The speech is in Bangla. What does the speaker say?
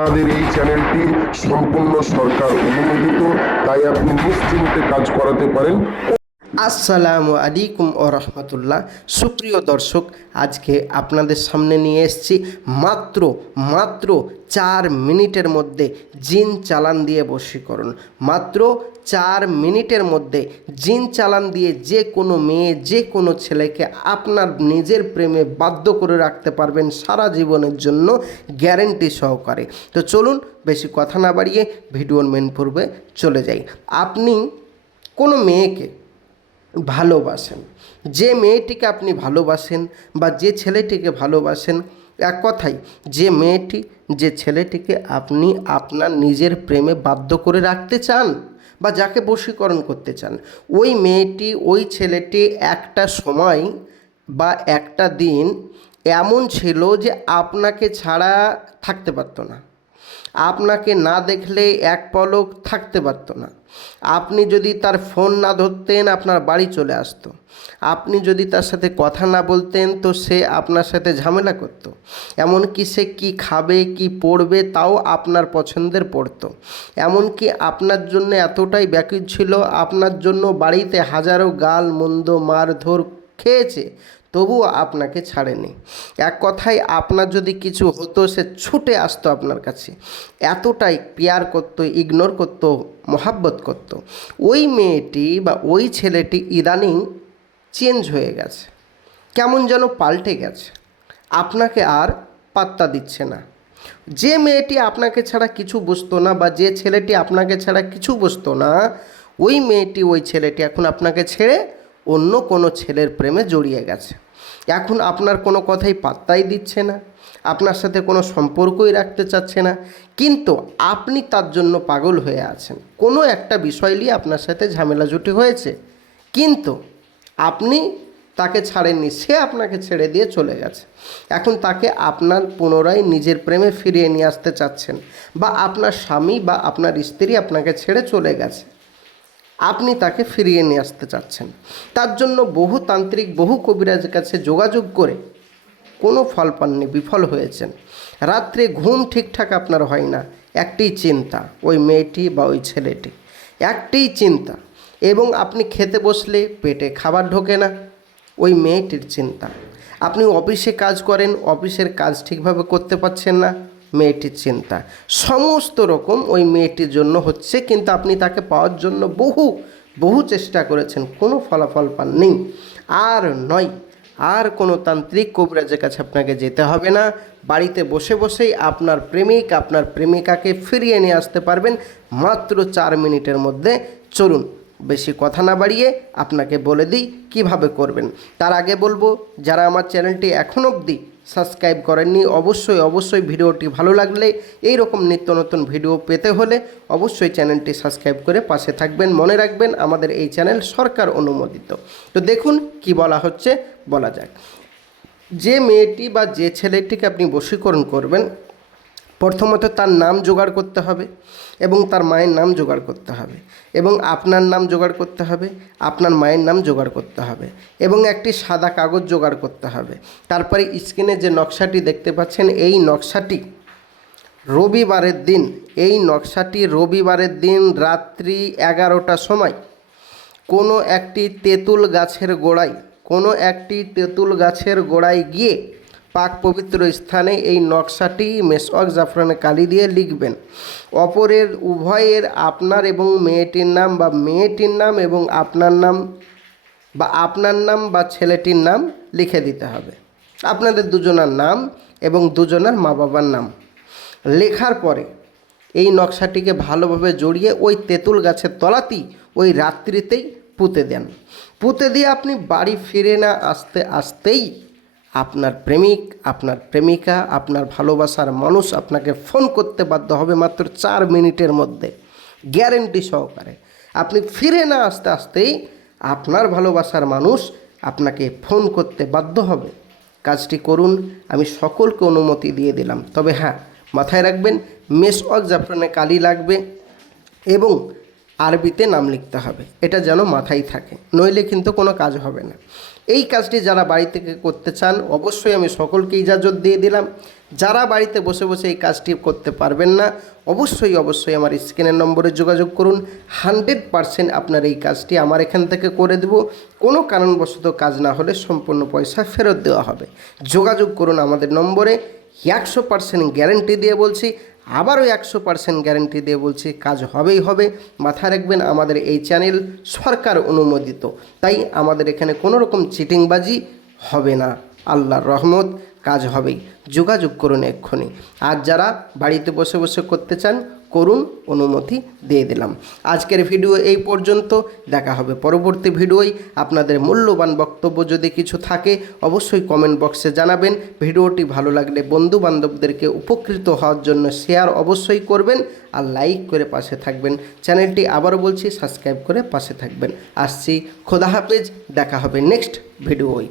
আমাদের এই চ্যানেলটি সম্পূর্ণ সরকার অনুমোদিত, তাই আপনি নিশ্চিন্তে কাজ করাতে পারেন। আসসালামু আলাইকুম ও রহমতুল্লাহ। সুপ্রিয় দর্শক, আজকে আপনাদের সামনে নিয়ে এসেছি মাত্র 4 মিনিটের মধ্যে জিন চালান দিয়ে বশীকরণ। মাত্র 4 মিনিটের মধ্যে জিন চালান দিয়ে যে কোনো মেয়ে, যে কোনো ছেলেকে আপনার নিজের প্রেমে বাধ্য করে রাখতে পারবেন সারা জীবনের জন্য, গ্যারেন্টি সহকারে। তো চলুন বেশি কথা না বাড়িয়ে ভিডিওর মেন পর্বে চলে যাই। আপনি কোনো মেয়েকে ভালোবাসেন, যে মেয়েটিকে আপনি ভালোবাসেন বা যে ছেলেটিকে ভালোবাসেন, এক কথায় যে মেয়েটি, যে ছেলেটিকে আপনি আপনার নিজের প্রেমে বাধ্য করে রাখতে চান বা যাকে বশীকরণ করতে চান, ওই মেয়েটি, ওই ছেলেটি একটা সময় বা একটা দিন এমন ছিল যে আপনাকে ছাড়া থাকতে পারতো না, আপনাকে না দেখলে এক পলক থাকতে পারতো না। আপনি যদি তার ফোন না ধরতেন, আপনার বাড়ি চলে আসতো। আপনি যদি তার সাথে কথা না বলতেন, তো সে আপনার সাথে ঝামেলা করত। এমনকি সে কি খাবে, কি পড়বে, তাও আপনার পছন্দের পড়তো। এমনকি আপনার জন্য এতটাই ব্যাকুল ছিল, আপনার জন্য বাড়িতে হাজারো গাল মন্দ মারধর খেয়েছে, তবুও আপনাকে ছাড়েনি। এক কথায় আপনার যদি কিছু হতো, সে ছুটে আসতো আপনার কাছে। এতটাই পেয়ার করতো, ইগনোর করতো, মহাব্বত করতো। ওই মেয়েটি বা ওই ছেলেটি ইদানিং চেঞ্জ হয়ে গেছে, কেমন যেন পাল্টে গেছে, আপনাকে আর পাত্তা দিচ্ছে না। যে মেয়েটি আপনাকে ছাড়া কিছু বুঝতো না বা যে ছেলেটি আপনাকে ছাড়া কিছু বুঝতো না, ওই মেয়েটি, ওই ছেলেটি এখন আপনাকে ছেড়ে অন্য কোনো ছেলের প্রেমে জড়িয়ে গেছে। এখন আপনার কোনো কথাই পাত্তাই দিচ্ছে না, আপনার সাথে কোনো সম্পর্কই রাখতে চাচ্ছে না, কিন্তু আপনি তার জন্য পাগল হয়ে আছেন। কোনো একটা বিষয় নিয়ে আপনার সাথে ঝামেলাঝুটি হয়েছে, কিন্তু আপনি তাকে ছাড়েননি, সে আপনাকে ছেড়ে দিয়ে চলে গেছে। এখন তাকে আপনার পুনরায় নিজের প্রেমে ফিরিয়ে নিয়ে আসতে চাচ্ছেন, বা আপনার স্বামী বা আপনার স্ত্রী আপনাকে ছেড়ে চলে গেছে, আপনি তাকে ফিরিয়ে নিয়ে আসতে চাচ্ছেন। তার জন্য বহু তান্ত্রিক, বহু কবিরাজের কাছে যোগাযোগ করে কোনো ফল পাননি, বিফল হয়েছেন। রাত্রে ঘুম ঠিকঠাক আপনার হয় না, একটাই চিন্তা, ওই মেয়েটি বা ওই ছেলেটি, একটাই চিন্তা। এবং আপনি খেতে বসলে পেটে খাবার ঢোকে না, ওই মেয়েটির চিন্তা। আপনি অফিসে কাজ করেন, অফিসের কাজ ঠিকভাবে করতে পারছেন না, মেয়েটির চিন্তা। সমস্ত রকম ওই মেয়েটির জন্য হচ্ছে, কিন্তু আপনি তাকে পাওয়ার জন্য বহু চেষ্টা করেছেন, কোনো ফলাফল পাননি। আর নয়, আর কোনো তান্ত্রিক কবিরাজের কাছে আপনাকে যেতে হবে না, বাড়িতে বসে বসেই আপনার প্রেমিক, আপনার প্রেমিকাকে ফিরিয়ে নিয়ে আসতে পারবেন মাত্র 4 মিনিটের মধ্যে। চলুন বেশি কথা না বাড়িয়ে আপনাকে বলে দিই কিভাবে করবেন। তার আগে বলবো, যারা আমার চ্যানেলটি এখন অবধি সাবস্ক্রাইব করেননি, অবশ্যই ভিডিওটি ভালো লাগলে, এই রকম নিত্য নতুন ভিডিও পেতে হলে অবশ্যই চ্যানেলটি সাবস্ক্রাইব করে পাশে থাকবেন। মনে রাখবেন, আমাদের এই চ্যানেল সরকার অনুমোদিত। তো দেখুন কি বলা হচ্ছে, বলা যাক। যে মেয়েটি বা যে ছেলেটিকে আপনি বশীকরণ করবেন, প্রথমত তার নাম জোগাড় করতে হবে, এবং তার মায়ের নাম জোগাড় করতে হবে, এবং আপনার নাম জোগাড় করতে হবে, আপনার মায়ের নাম জোগাড় করতে হবে, এবং একটি সাদা কাগজ জোগাড় করতে হবে। তারপরে স্ক্রিনে যে নকশাটি দেখতে পাচ্ছেন, এই নকশাটি রবিবারের দিন, এই নকশাটি রবিবারের দিন রাত্রি 11টার সময় কোনো একটি তেঁতুল গাছের গোড়ায়, কোনো একটি তেঁতুল গাছের গোড়ায় গিয়ে পাক পবিত্র স্থানে এই নকশাটি মেসওয়াক জাফরানে কালি দিয়ে লিখবেন। অপরের উভয়ের আপনার এবং মেয়েটির নাম বা মেয়েটির নাম এবং আপনার নাম, বা আপনার নাম বা ছেলেটির নাম লিখে দিতে হবে। আপনাদের দুজনার নাম এবং দুজনার মা বাবার নাম লেখার পরে এই নকশাটিকে ভালোভাবে জড়িয়ে ওই তেঁতুল গাছের তলাতেই ওই রাত্রিতেই পুঁতে দেন। পুঁতে দিয়ে আপনি বাড়ি ফিরে না আসতেই আপনার প্রেমিক, আপনার প্রেমিকা, আপনার ভালোবাসার মানুষ আপনাকে ফোন করতে বাধ্য হবে মাত্র 4 মিনিটের মধ্যে, গ্যারেন্টি সহকারে। আপনি ফিরে না আসতেই আপনার ভালোবাসার মানুষ আপনাকে ফোন করতে বাধ্য হবে। কাজটি করুন, আমি সকলকে অনুমতি দিয়ে দিলাম। তবে হ্যাঁ, মাথায় রাখবেন, মেসওয়াক জাফরানে কালি লাগবে, এবং আরবিতে নাম লিখতে হবে, এটা যেন মাথায় থাকে, নইলে কিন্তু কোনো কাজ হবে না। এই কাজটি যারা বাড়ি থেকে করতে চান অবশ্যই আমি সকলকে ইজাজত দিয়ে দিলাম। যারা বাড়িতে বসে বসে এই কাজটি করতে পারবেন না অবশ্যই আমার স্ক্রিনের নম্বরে যোগাযোগ করুন। 100% আপনার এই কাজটি আমার এখান থেকে করে দেব। কোনো কারণবশত কাজ না হলে সম্পূর্ণ পয়সা ফেরত দেওয়া হবে। যোগাযোগ করুন আমাদের নম্বরে। 100% গ্যারেন্টি দিয়ে বলছি, আবারও 100% গ্যারেন্টি দিয়ে বলছি, কাজ হবেই হবে। মাথায় রাখবেন আমাদের এই চ্যানেল সরকার অনুমোদিত, তাই আমাদের এখানে কোনো রকম চিটিংবাজি হবে না। আল্লাহর রহমত, কাজ হবেই। যোগাযোগ করুন এক্ষুনি। আর যারা বাড়িতে বসে বসে করতে চান করুন, অনুমতি দিয়ে দিলাম। আজকের ভিডিও এই পর্যন্ত, দেখা হবে পরবর্তী ভিডিওয়। আপনাদের মূল্যবান বক্তব্য যদি কিছু থাকে অবশ্যই কমেন্ট বক্সে জানাবেন। ভিডিওটি ভালো লাগলে বন্ধু বান্ধবদেরকে উপকৃত হওয়ার জন্য শেয়ার অবশ্যই করবেন আর লাইক করে পাশে থাকবেন। চ্যানেলটি আবারও বলছি সাবস্ক্রাইব করে পাশে থাকবেন। আসছি, খোদা হাফেজ, দেখা হবে নেক্সট ভিডিওয়।